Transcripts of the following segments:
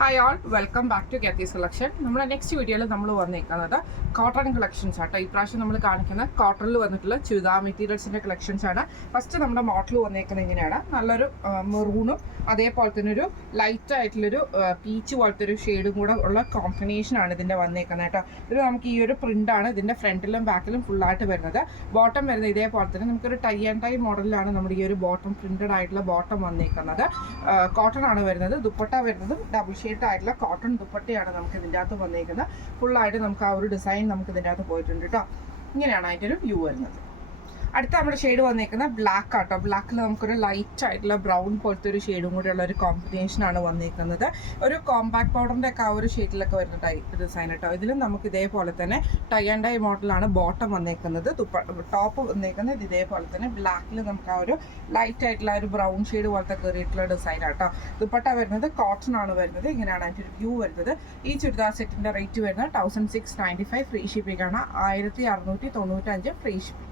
Hi all, welcome back to ഗെത്തീസ് collection. നമ്മുടെ next വീഡിയോയിൽ നമ്മൾ വന്നിരിക്കുന്നത് കോട്ടൺ കളക്ഷൻസ് ആട്ടോ. ഇപ്രാവശ്യം നമ്മൾ കാണിക്കുന്ന കോട്ടണിൽ വന്നിട്ടുള്ള ചുരിദാർ മെറ്റീരിയൽസിൻ്റെ കളക്ഷൻസ് ആണ്. ഫസ്റ്റ് നമ്മുടെ മോഡൽ വന്നിരിക്കുന്നത് ഇങ്ങനെയാണ്. നല്ലൊരു മെറൂണും അതേപോലെ തന്നെ ഒരു ലൈറ്റ് ആയിട്ടുള്ളൊരു പീച്ച് പോലത്തെ ഒരു ഷെയ്ഡും കൂടെ ഉള്ള കോമ്പിനേഷനാണ് ഇതിൻ്റെ വന്നിരിക്കുന്നത് കേട്ടോ. ഇത് നമുക്ക് ഈ ഒരു പ്രിൻ്റാണ് ഇതിൻ്റെ ഫ്രണ്ടിലും ബാക്കിലും ഫുള്ളായിട്ട് വരുന്നത്. ബോട്ടം വരുന്നത് ഇതേപോലെ തന്നെ നമുക്കൊരു ടൈ ആൻഡ് ടൈ മോഡലിലാണ് നമ്മുടെ ഈ ഒരു ബോട്ടം പ്രിൻറ്റഡ് ആയിട്ടുള്ള ബോട്ടം വന്നിരിക്കുന്നത്. കോട്ടൺ ആണ് വരുന്നത്. ദുപ്പട്ട വരുന്നത് ഡബിൾ ആയിട്ടുള്ള കോട്ടൺ ദുപ്പട്ടയാണ് നമുക്ക് ഇതിൻ്റെ അകത്ത് വന്നിരിക്കുന്നത്. ഫുള്ളായിട്ട് നമുക്ക് ആ ഒരു ഡിസൈൻ നമുക്ക് ഇതിൻ്റെ അകത്ത് പോയിട്ടുണ്ട് കേട്ടോ. ഇങ്ങനെയാണ് അതിൻ്റെ ഒരു വ്യൂ വരുന്നത്. അടുത്ത നമ്മുടെ ഷെയ്ഡ് വന്നിരിക്കുന്നത് ബ്ലാക്ക് ആട്ടോ. ബ്ലാക്കിൽ നമുക്കൊരു ലൈറ്റ് ആയിട്ടുള്ള ബ്രൗൺ പോലത്തെ ഒരു ഷെയ്ഡും കൂടെ ഉള്ള ഒരു കോമ്പിനേഷനാണ് വന്നിരിക്കുന്നത്. ഒരു കോമ്പാക്ട് പൗഡറിൻ്റെ ഒക്കെ ആ ഒരു ഷെയ്ഡിലൊക്കെ വരുന്ന ഡിസൈൻ കേട്ടോ. ഇതിലും നമുക്ക് ഇതേപോലെ തന്നെ ടൈ ആൻഡ് ഡൈ മോഡലാണ് ബോട്ടം വന്നിരിക്കുന്നത്. ടോപ്പ് വന്നിരിക്കുന്നത് ഇതേപോലെ തന്നെ ബ്ലാക്കിൽ നമുക്ക് ആ ഒരു ലൈറ്റ് ആയിട്ടുള്ള ഒരു ബ്രൗൺ ഷെയ്ഡ് പോലത്തെ കയറിയിട്ടുള്ള ഡിസൈൻ ആട്ടോ. ദുപ്പട്ട വരുന്നത് കോട്ടൺ ആണ് വരുന്നത്. ഇങ്ങനെയാണ് അതിൻ്റെ ഒരു വ്യൂ വരുന്നത്. ഈ ചുരിദാർ സെറ്റിൻ്റെ റേറ്റ് വരുന്നത് 1695 ഫ്രീ ഷിപ്പിംഗ് ആണ്. 1695 ഫ്രീ ഷിപ്പിംഗ്.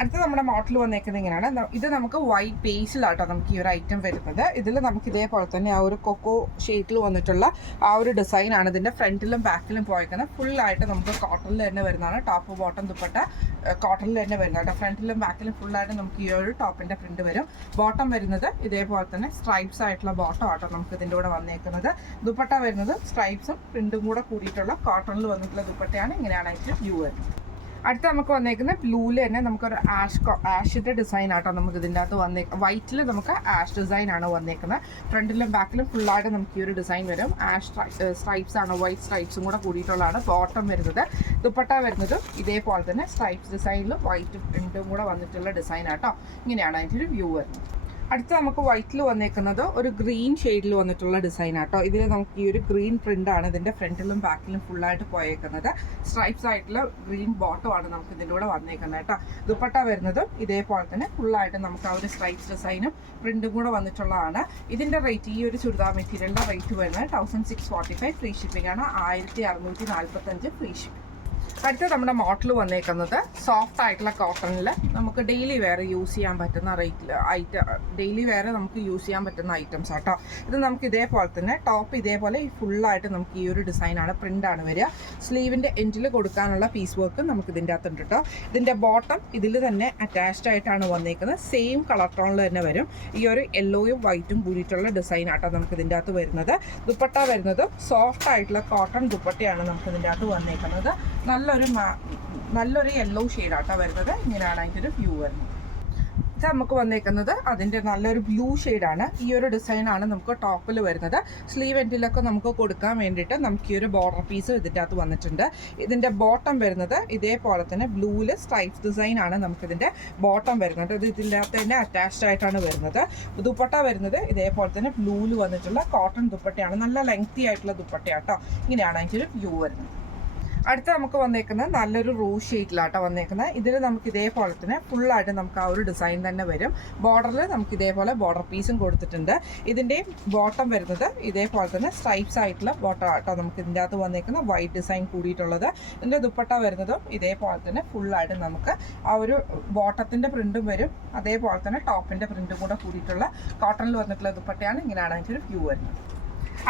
അടുത്ത നമ്മുടെ മോഡൽ വന്നേക്കുന്നത് ഇങ്ങനെയാണ്. ഇത് നമുക്ക് വൈറ്റ് ബേസിലാട്ടോ നമുക്ക് ഈ ഒരു ഐറ്റം വരുന്നത്. ഇതിൽ നമുക്ക് ഇതേപോലെ തന്നെ ആ ഒരു കൊക്കോ ഷെയ്ഡിൽ വന്നിട്ടുള്ള ആ ഒരു ഡിസൈനാണ് ഇതിൻ്റെ ഫ്രണ്ടിലും ബാക്കിലും പോയിരിക്കുന്നത്. ഫുള്ളായിട്ട് നമുക്ക് കോട്ടണിൽ തന്നെ വരുന്നതാണ്. ടോപ്പ് ബോട്ടം ദുപ്പട്ട കോട്ടണിൽ തന്നെ വരുന്നത്. ഫ്രണ്ടിലും ബാക്കിലും ഫുള്ളായിട്ട് നമുക്ക് ഈ ഒരു ടോപ്പിൻ്റെ പ്രിന്റ് വരും. ബോട്ടം വരുന്നത് ഇതേപോലെ തന്നെ സ്ട്രൈപ്സ് ആയിട്ടുള്ള ബോട്ടം ആട്ടോ നമുക്ക് ഇതിൻ്റെ കൂടെ വന്നേക്കുന്നത്. ദുപ്പട്ട വരുന്നത് സ്ട്രൈപ്സും പ്രിന്റും കൂടെ കൂടിയിട്ടുള്ള കോട്ടണിൽ വന്നിട്ടുള്ള ദുപ്പട്ടയാണ്. ഇങ്ങനെയാണ് അതിൻ്റെ വ്യൂ വരുന്നത്. അടുത്ത നമുക്ക് വന്നേക്കുന്നത് ബ്ലൂവിൽ തന്നെ നമുക്കൊരു ആഷിൻ്റെ ഡിസൈൻ ആട്ടോ നമുക്ക് ഇതിൻ്റെ അകത്ത് വൈറ്റിൽ നമുക്ക് ആഷ് ഡിസൈൻ ആണ് വന്നേക്കുന്നത്. ഫ്രണ്ടിലും ബാക്കിലും ഫുള്ളായിട്ട് നമുക്ക് ഈ ഒരു ഡിസൈൻ വരും. ആഷ് സ്ട്രൈപ്സ് ആണ്, വൈറ്റ് സ്ട്രൈപ്സും കൂടെ കൂടിയിട്ടുള്ളതാണ് ബോട്ടം വരുന്നത്. ദുപ്പട്ട വരുന്നതും ഇതേപോലെ തന്നെ സ്ട്രൈപ്സ് ഡിസൈനിൽ വൈറ്റ് പ്രിന്റും കൂടെ വന്നിട്ടുള്ള ഡിസൈൻ ആട്ടോ. ഇങ്ങനെയാണ് അതിൻ്റെ ഒരു വ്യൂ വരുന്നത്. അടുത്ത നമുക്ക് വൈറ്റിൽ വന്നേക്കുന്നത് ഒരു ഗ്രീൻ ഷെയ്ഡിൽ വന്നിട്ടുള്ള ഡിസൈൻ ആട്ടോ. ഇതിൽ നമുക്ക് ഈ ഒരു ഗ്രീൻ പ്രിൻ്റാണ് ഇതിൻ്റെ ഫ്രണ്ടിലും ബാക്കിലും ഫുള്ളായിട്ട് പോയേക്കുന്നത്. സ്ട്രൈപ്സ് ആയിട്ടുള്ള ഗ്രീൻ ബോട്ടമാണ് നമുക്ക് ഇതിൻ്റെ കൂടെ വന്നേക്കുന്നത് കേട്ടോ. ദുപ്പട്ട വരുന്നതും ഇതേപോലെ തന്നെ ഫുള്ളായിട്ട് നമുക്ക് ആ ഒരു സ്ട്രൈപ്സ് ഡിസൈനും പ്രിൻറ്റും കൂടെ വന്നിട്ടുള്ളതാണ്. ഇതിൻ്റെ റേറ്റ്, ഈ ഒരു ചുരിദാർ മെറ്റീരിയലിൻ്റെ റേറ്റ് വരുന്നത് 1645 ഫ്രീ ഷിപ്പിംഗ് ആണ്. 1645 ഫ്രീ ഷിപ്പിംഗ്. അടുത്ത നമ്മുടെ മോഡൽ വന്നേക്കുന്നത് സോഫ്റ്റ് ആയിട്ടുള്ള കോട്ടണിൽ നമുക്ക് ഡെയിലി വെയർ യൂസ് ചെയ്യാൻ പറ്റുന്ന ഡെയിലി വെയർ നമുക്ക് യൂസ് ചെയ്യാൻ പറ്റുന്ന ഐറ്റംസ് ആട്ടോ. ഇത് നമുക്ക് ഇതേപോലെ തന്നെ ടോപ്പ് ഇതേപോലെ ഫുള്ളായിട്ട് നമുക്ക് ഈ ഒരു ഡിസൈനാണ്, പ്രിൻ്റാണ് വരിക. സ്ലീവിൻ്റെ എൻഡിൽ കൊടുക്കാനുള്ള പീസ് വർക്ക് നമുക്ക് ഇതിൻ്റെ അകത്തുണ്ട് കേട്ടോ. ഇതിൻ്റെ ബോട്ടം ഇതിൽ തന്നെ അറ്റാച്ച്ഡ് ആയിട്ടാണ് വന്നേക്കുന്നത്. സെയിം കളർ ടോണിൽ തന്നെ വരും. ഈ ഒരു യെല്ലോയും വൈറ്റും കൂടിയിട്ടുള്ള ഡിസൈൻ ആട്ടോ നമുക്ക് ഇതിൻ്റെ അകത്ത് വരുന്നത്. ദുപ്പട്ട വരുന്നത് സോഫ്റ്റ് ആയിട്ടുള്ള കോട്ടൺ ദുപ്പട്ടയാണ് നമുക്ക് ഇതിൻ്റെ അകത്ത് വന്നേക്കുന്നത്. നല്ലൊരു യെല്ലോ ഷെയ്ഡാട്ടോ വരുന്നത്. ഇങ്ങനെയാണ് അതിൻ്റെ ഒരു വ്യൂ വരുന്നത്. ഇത് നമുക്ക് വന്നേക്കുന്നത് അതിൻ്റെ നല്ലൊരു ബ്ലൂ ഷെയ്ഡാണ്. ഈ ഒരു ഡിസൈനാണ് നമുക്ക് ടോപ്പിൽ വരുന്നത്. സ്ലീവ് എൻഡിലൊക്കെ നമുക്ക് കൊടുക്കാൻ വേണ്ടിയിട്ട് നമുക്ക് ഈ ഒരു ബോർഡർ പീസ് ഇതിൻ്റെ അകത്ത് വന്നിട്ടുണ്ട്. ഇതിൻ്റെ ബോട്ടം വരുന്നത് ഇതേപോലെ തന്നെ ബ്ലൂവിൽ സ്ട്രൈപ്സ് ഡിസൈനാണ് നമുക്കിതിൻ്റെ ബോട്ടം വരുന്നത്. ഇത് ഇതിൻ്റെ അകത്ത് തന്നെ അറ്റാച്ച്ഡ് ആയിട്ടാണ് വരുന്നത്. ദുപ്പട്ട വരുന്നത് ഇതേപോലെ തന്നെ ബ്ലൂവിൽ വന്നിട്ടുള്ള കോട്ടൺ ദുപ്പട്ടയാണ്. നല്ല ലെങ്തി ആയിട്ടുള്ള ദുപ്പട്ടയാട്ടോ. ഇങ്ങനെയാണ് അതിൻ്റെ ഒരു വ്യൂ വരുന്നത്. അടുത്ത നമുക്ക് വന്നേക്കുന്നത് നല്ലൊരു റോസ് ഷെയ്ഡിലാട്ടോ വന്നേക്കുന്നത്. ഇതിൽ നമുക്ക് ഇതേപോലെ തന്നെ ഫുള്ളായിട്ട് നമുക്ക് ആ ഒരു ഡിസൈൻ തന്നെ വരും. ബോർഡറിൽ നമുക്ക് ഇതേപോലെ ബോർഡർ പീസും കൊടുത്തിട്ടുണ്ട്. ഇതിൻ്റെ ബോട്ടം വരുന്നത് ഇതേപോലെ തന്നെ സ്ട്രൈപ്സ് ആയിട്ടുള്ള ബോട്ടം ആട്ടോ നമുക്ക് ഇതിൻ്റെ അകത്ത് വന്നേക്കുന്ന വൈറ്റ് ഡിസൈൻ കൂടിയിട്ടുള്ളത്. ഇതിൻ്റെ ദുപ്പട്ട വരുന്നതും ഇതേപോലെ തന്നെ ഫുള്ളായിട്ട് നമുക്ക് ആ ഒരു ബോട്ടത്തിൻ്റെ പ്രിൻറ്റും വരും. അതേപോലെ തന്നെ ടോപ്പിൻ്റെ പ്രിൻറ്റും കൂടെ കൂടിയിട്ടുള്ള കോട്ടണിൽ വന്നിട്ടുള്ള ദുപ്പട്ടയാണ്. ഇങ്ങനെയാണ് അതിൻ്റെ ഒരു വ്യൂ വരുന്നത്.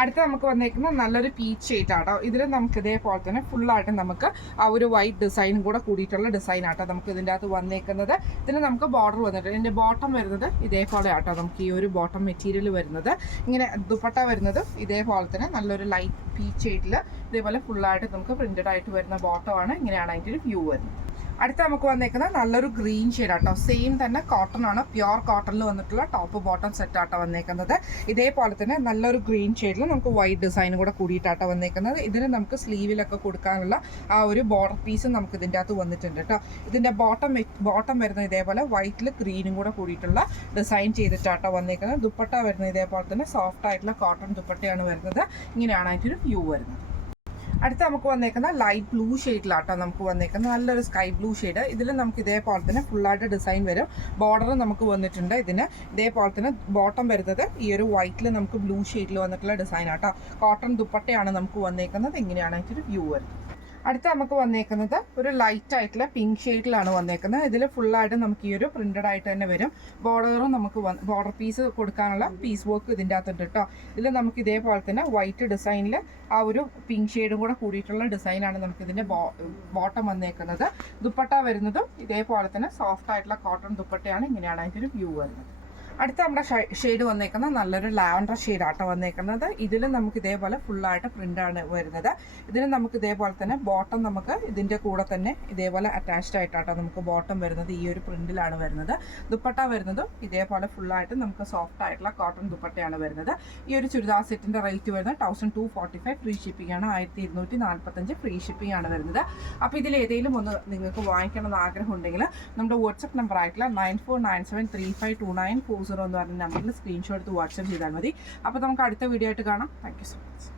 അടുത്ത നമുക്ക് വന്നേക്കുന്നത് നല്ലൊരു പീച്ച് ഷെയ്ഡ് ആട്ടോ. ഇതിൽ നമുക്ക് ഇതേപോലെ തന്നെ ഫുള്ളായിട്ട് നമുക്ക് ആ ഒരു വൈറ്റ് ഡിസൈനും കൂടെ കൂടിയിട്ടുള്ള ഡിസൈൻ ആട്ടോ നമുക്ക് ഇതിൻ്റെ അകത്ത് വന്നേക്കുന്നത്. ഇതിൽ നമുക്ക് ബോർഡർ വന്നിട്ട് ഇതിൻ്റെ ബോട്ടം വരുന്നത് ഇതേപോലെ ആട്ടോ നമുക്ക് ഈ ഒരു ബോട്ടം മെറ്റീരിയൽ വരുന്നത്. ഇങ്ങനെ ദുപ്പട്ട വരുന്നത് ഇതേപോലെ തന്നെ നല്ലൊരു ലൈറ്റ് പീച്ച് ഷെയ്ഡിൽ ഇതേപോലെ ഫുള്ളായിട്ട് നമുക്ക് പ്രിൻറ്റഡ് ആയിട്ട് വരുന്ന ബോട്ടമാണ്. ഇങ്ങനെയാണ് അതിൻ്റെ ഒരു വ്യൂ വരുന്നത്. അടുത്ത നമുക്ക് വന്നേക്കുന്നത് നല്ലൊരു ഗ്രീൻ ഷെയ്ഡ് ആട്ടോ. സെയിം തന്നെ കോട്ടൺ ആണ്, പ്യുവർ കോട്ടണിൽ വന്നിട്ടുള്ള ടോപ്പ് ബോട്ടം സെറ്റ് ആട്ടോ വന്നേക്കുന്നത്. ഇതേപോലെ തന്നെ നല്ലൊരു ഗ്രീൻ ഷെയ്ഡിൽ നമുക്ക് വൈറ്റ് ഡിസൈൻ കൂടെ കൂടിയിട്ടാട്ടോ വന്നേക്കുന്നത്. ഇതിന് നമുക്ക് സ്ലീവിലൊക്കെ കൊടുക്കാനുള്ള ആ ഒരു ബോർഡർ പീസും നമുക്ക് ഇതിൻ്റെ അകത്ത് വന്നിട്ടുണ്ട് കേട്ടോ. ഇതിൻ്റെ ബോട്ടം വരുന്നത് ഇതേപോലെ വൈറ്റിൽ ഗ്രീനും കൂടെ കൂടിയിട്ടുള്ള ഡിസൈൻ ചെയ്തിട്ടാട്ടോ വന്നേക്കുന്നത്. ദുപ്പട്ട വരുന്നത് ഇതേപോലെ തന്നെ സോഫ്റ്റ് ആയിട്ടുള്ള കോട്ടൺ ദുപ്പട്ടയാണ് വരുന്നത്. ഇങ്ങനെയാണ് അതിൻ്റെ ഒരു വ്യൂ വരുന്നത്. അടുത്ത നമുക്ക് വന്നേക്കുന്ന ലൈറ്റ് ബ്ലൂ ഷെയ്ഡിലാട്ടോ നമുക്ക് വന്നേക്കുന്നത്. നല്ലൊരു സ്കൈ ബ്ലൂ ഷെയ്ഡ്. ഇതിൽ നമുക്ക് ഇതേപോലെ തന്നെ ഫുള്ളായിട്ട് ഡിസൈൻ വരും. ബോർഡർ നമുക്ക് വന്നിട്ടുണ്ട്. ഇതിന് ഇതേപോലെ തന്നെ ബോട്ടം വരുന്നത് ഈ ഒരു വൈറ്റിൽ നമുക്ക് ബ്ലൂ ഷെയ്ഡിൽ വന്നിട്ടുള്ള ഡിസൈൻ ആട്ടോ. കോട്ടൺ ദുപ്പട്ടയാണ് നമുക്ക് വന്നേക്കുന്നത്. ഇങ്ങനെയാണ് അതിൻ്റെ ഒരു വ്യൂ വരുന്നത്. അടുത്ത നമുക്ക് വന്നേക്കുന്നത് ഒരു ലൈറ്റ് ആയിട്ടുള്ള പിങ്ക് ഷെയ്ഡിലാണ് വന്നേക്കുന്നത്. ഇതിൽ ഫുള്ളായിട്ട് നമുക്ക് ഈ ഒരു പ്രിന്റഡ് ആയിട്ട് തന്നെ വരും. ബോർഡറും നമുക്ക് ബോർഡർ പീസ് കൊടുക്കാനുള്ള പീസ് വർക്ക് ഇതിൻ്റെ അകത്തുണ്ട് കേട്ടോ. ഇതിൽ നമുക്ക് ഇതേപോലെ തന്നെ വൈറ്റ് ഡിസൈനിൽ ആ ഒരു പിങ്ക് ഷെയ്ഡും കൂടെ കൂടിയിട്ടുള്ള ഡിസൈനാണ് നമുക്ക് ഇതിൻ്റെ ബോട്ടം വന്നേക്കുന്നത്. ദുപ്പട്ട വരുന്നതും ഇതേപോലെ തന്നെ സോഫ്റ്റ് ആയിട്ടുള്ള കോട്ടൺ ദുപ്പട്ടയാണ്. ഇങ്ങനെയാണ് അതിൻ്റെ ഒരു വ്യൂ വരുന്നത്. അടുത്ത നമ്മുടെ ഷെയ്ഡ് വന്നേക്കുന്നത് നല്ലൊരു ലാവൻഡർ ഷെയ്ഡാട്ടോ വന്നേക്കുന്നത്. ഇതിൽ നമുക്ക് ഇതേപോലെ ഫുള്ളായിട്ട് പ്രിൻ്റാണ് വരുന്നത്. ഇതിന് നമുക്ക് ഇതേപോലെ തന്നെ ബോട്ടം നമുക്ക് ഇതിൻ്റെ കൂടെ തന്നെ ഇതേപോലെ അറ്റാച്ച്ഡ് ആയിട്ടാട്ടോ നമുക്ക് ബോട്ടം വരുന്നത്. ഈ ഒരു പ്രിൻറ്റിലാണ് വരുന്നത്. ദുപ്പട്ട വരുന്നതും ഇതേപോലെ ഫുള്ളായിട്ട് നമുക്ക് സോഫ്റ്റ് ആയിട്ടുള്ള കോട്ടൺ ദുപ്പട്ടയാണ് വരുന്നത്. ഈ ഒരു ചുരിദാർ സെറ്റിൻ്റെ റേറ്റ് വരുന്നത് 1245 ഫ്രീ ഷിപ്പിംഗ് ആണ്. 1245 ഫ്രീ ഷിപ്പിംഗ് ആണ് വരുന്നത്. അപ്പോൾ ഇതിൽ ഏതെങ്കിലും ഒന്ന് നിങ്ങൾക്ക് വാങ്ങിക്കണമെന്ന് ആഗ്രഹം ഉണ്ടെങ്കിൽ നമ്മുടെ വാട്സപ്പ് നമ്പർ ആയിട്ടുള്ള 9497352940 എന്ന് പറഞ്ഞ നമ്പറിൽ സ്ക്രീൻഷോട്ട് എടുത്ത് വാട്സപ്പ് ചെയ്താൽ മതി. അപ്പോൾ നമുക്ക് അടുത്ത വീഡിയോ ആയിട്ട് കാണാം. Thank you so much.